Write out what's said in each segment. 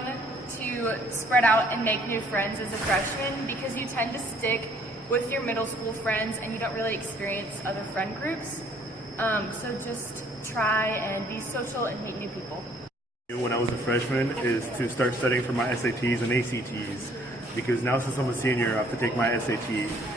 prone to spread out and make new friends as a freshman because you tend to stick with your middle school friends and you don't really experience other friend groups. So just try and be social and meet new people. When I was a freshman is to start studying for my SATs and ACTs, because now since I'm a senior I have to take my SAT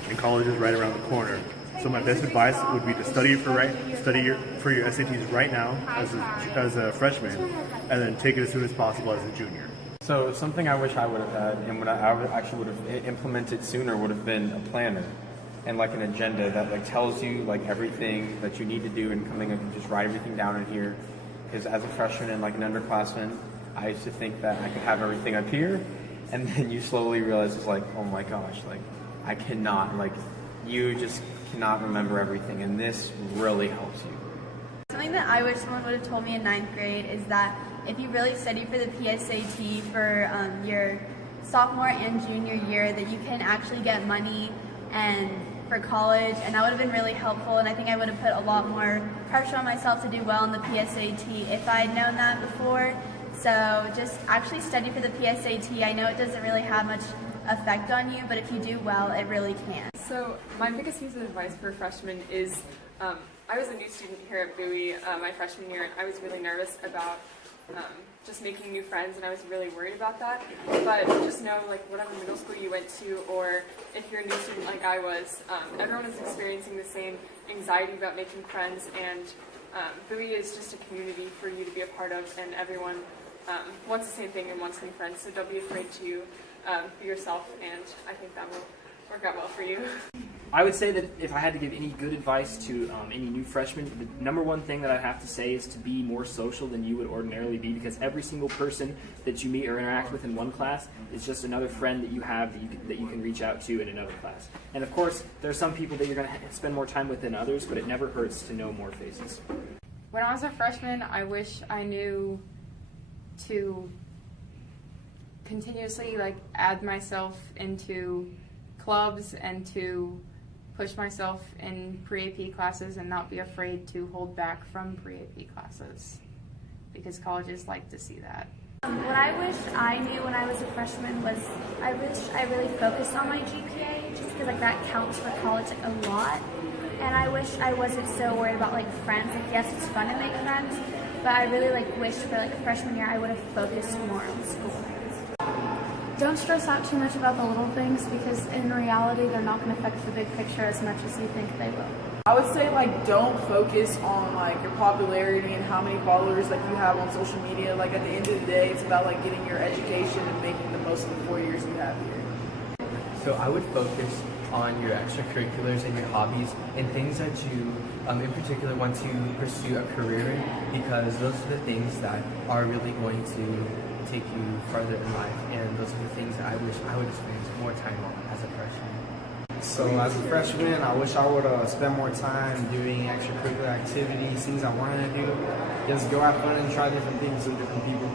and college is right around the corner. So my best advice would be to study for your SATs right now as a freshman, and then take it as soon as possible as a junior. So something I wish I would have had, and what I actually would have implemented sooner, would have been a planner and like an agenda that like tells you like everything that you need to do, and coming up and just write everything down in here. Because as a freshman and like an underclassman, I used to think that I could have everything up here, and then you slowly realize it's like, oh my gosh, like I cannot, like you just cannot remember everything, and this really helps you. Something that I wish someone would have told me in 9th grade is that if you really study for the PSAT for your sophomore and junior year, that you can actually get money and for college, and that would have been really helpful, and I think I would have put a lot more pressure on myself to do well in the PSAT if I had known that before. So just actually study for the PSAT. I know it doesn't really have much effect on you, but if you do well, it really can. So my biggest piece of advice for freshmen is, I was a new student here at Bowie my freshman year, and I was really nervous about just making new friends, and I was really worried about that. But just know, like, whatever middle school you went to, or if you're a new student like I was, everyone is experiencing the same anxiety about making friends, and Bowie is just a community for you to be a part of, and everyone wants the same thing and wants new friends, so don't be afraid to be yourself, and I think that will work out well for you. I would say that if I had to give any good advice to any new freshmen, the number one thing that I'd have to say is to be more social than you would ordinarily be, because every single person that you meet or interact with in one class is just another friend that you have that you can reach out to in another class. And of course, there are some people that you're going to spend more time with than others, but it never hurts to know more faces. When I was a freshman, I wish I knew to continuously add myself into clubs and to push myself in pre-AP classes and not be afraid to hold back from pre-AP classes, because colleges like to see that. What I wish I knew when I was a freshman was I wish I really focused on my GPA, just because that counts for college a lot. And I wish I wasn't so worried about friends. Yes, it's fun to make friends, but I really wish for freshman year I would have focused more on school. Don't stress out too much about the little things, because in reality they're not going to affect the big picture as much as you think they will. I would say don't focus on your popularity and how many followers you have on social media. At the end of the day, it's about getting your education and making the most of the 4 years you have here. So I would focus on your extracurriculars and your hobbies and things that you in particular want to pursue a career in, because those are the things that are really going to take you farther in life, and those are the things that I wish I would experience more time on as a freshman. So as a freshman, I wish I would spend more time doing extracurricular activities, things I wanted to do. Just go have fun and try different things with different people.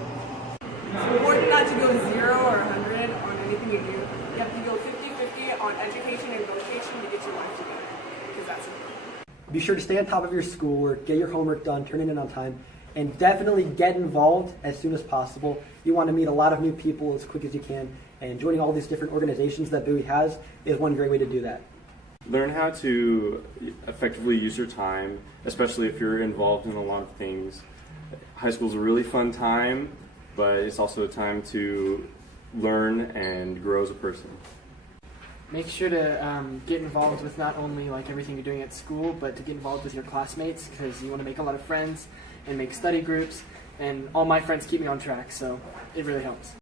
It's important not to go 0 or 100 on anything you do. You have to go 50-50 on education and vocation to get your life together, because that's important. Be sure to stay on top of your schoolwork, get your homework done, turn it in on time, and definitely get involved as soon as possible. You want to meet a lot of new people as quick as you can, and joining all these different organizations that Bowie has is one great way to do that. Learn how to effectively use your time, especially if you're involved in a lot of things. High school is a really fun time, but it's also a time to learn and grow as a person. Make sure to get involved with not only everything you're doing at school, but to get involved with your classmates, because you want to make a lot of friends and make study groups, and all my friends keep me on track, so it really helps.